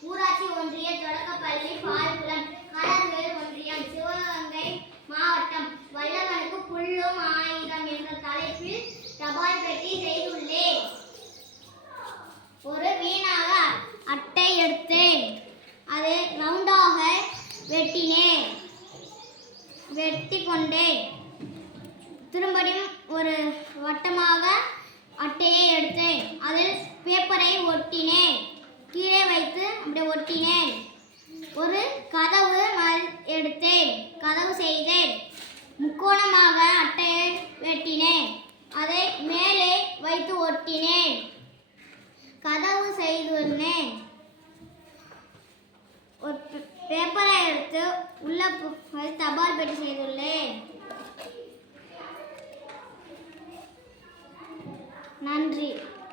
ஊராட்சி ஒன்றிய தொடக்கப்பள்ளி பால்குளம், காலாஸ்திரி ஒன்றியம், சிவகங்கை மாவட்டம். வல்லவனுக்கு புல்லும் ஆயுதம் என்ற தலைப்பில் தபால் பெட்டி செய்துள்ளேன். ஒரு வீணாக அட்டை எடுத்தேன். அதை ரவுண்டாக வெட்டி கொண்டேன். திரும்படியும் ஒரு வட்டமாக அட்டையை எடுத்தேன். அதில் பேப்பரை ஒட்டினேன். கீழே வைத்து அப்படியே ஒட்டினேன். ஒரு கதவு எடுத்தேன். கதவு செய்தேன். முக்கோணமாக அட்டையை வெட்டினேன். அதை மேலே வைத்து ஒட்டினேன். கதவு செய்துள்ளேன். ஒரு பேப்பரை எடுத்து உள்ள தபால் பெட்டி செய்துள்ளேன்.